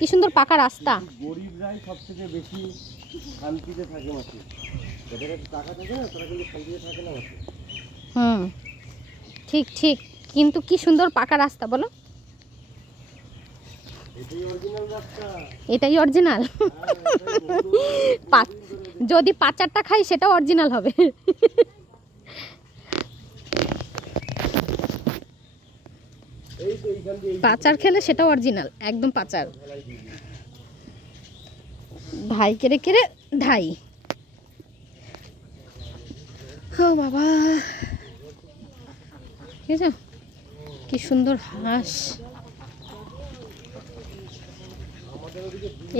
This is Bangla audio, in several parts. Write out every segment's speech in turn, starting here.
কি সুন্দর পাকা রাস্তা। গরিবরাই সবথেকে বেশি শান্তিতে থাকে মাসি, যাদের কাছে টাকা থাকে না তারা কিন্তু শান্তিতে থাকে না মাসি। ঠিক ঠিক, কিন্তু কি সুন্দর পাকা রাস্তা বলো। এটাই অরিজিনাল রাস্তা। এটাই অরিজিনাল। যদি পাচারটা খাই সেটাও অরিজিনাল হবে। পাচার খেলে সেটাও অরিজিনাল, একদম পাচার। ধাই কেড়ে কেড়ে ধাই। ও বাবা, ঠিক আছে, কি সুন্দর হাঁস।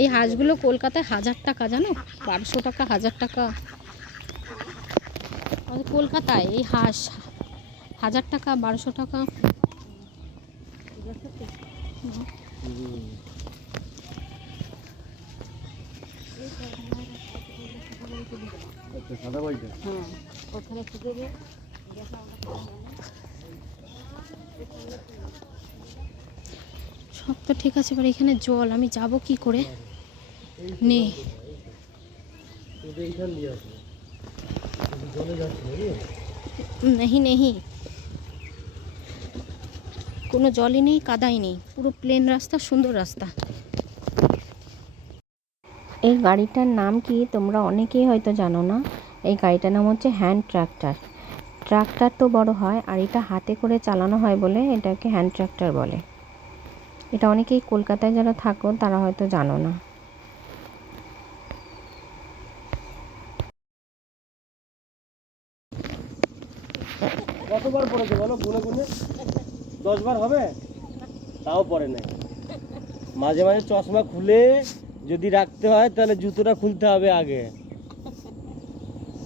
এই হাঁসগুলো কলকাতায় 1000 টাকা, জানো, 1200 টাকা, 1000 টাকা। কলকাতায় এই হাঁস 1000 টাকা, 1200 টাকা। সব তো ঠিক আছে, এবার এখানে জল, আমি যাব কি করে? নে নেহি নেহি, কোনো জলই নেই, কাদাই নেই, পুরো প্লেন রাস্তা, সুন্দর রাস্তা। এই গাড়িটার নাম কি তোমরা অনেকেই হয়তো জানো না। এই গাড়িটার নাম হচ্ছে হ্যান্ড ট্রাক্টর। ট্রাক্টর তো বড় হয়, আর এটা হাতে করে চালানো হয় বলে এটাকে হ্যান্ড ট্রাক্টর বলে। এটা অনেকেই কলকাতায় যারা থাকো তারা হয়তো জানো না। কতবার পড়েছে বলো, গুনে গুনে 10 বার হবে, তাও পড়ে নাই। মাঝে মাঝে চশমা খুলে যদি রাখতে হয় তাহলে জুতোটা খুলতে হবে আগে,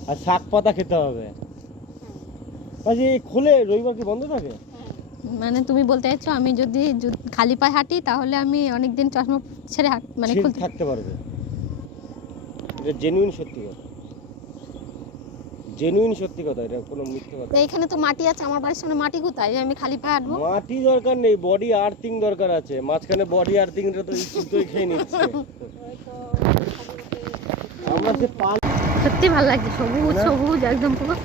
আর শাক পাতা খেতে হবে। মাঝে খুলে রবিবার কি বন্ধ থাকে? মানে তুমি বলতে চাইছো আমি যদি খালি পায়ে হাঁটি তাহলে আমি অনেকদিন চশমা ছেড়ে মানে খুলতে থাকতে পারবে। এটা জেনুইন সত্যি কথা, জেনুইন সত্যি কথা, এটা কোনো মিথ্যে কথা। এইখানে তো মাটি আছে, আমার বাড়ির সামনে মাটি কোথায় যে আমি খালি পায়ে হাঁটবো? মাটি দরকার নেই, বডি আর্থিং দরকার আছে। মাঝখানে বডি আর্থিংটা তো জুতোই খেয়ে নিচ্ছে। আমরা সে পাল সত্যি ভালো লাগছে, সবুজ সবুজ একদম পুরো।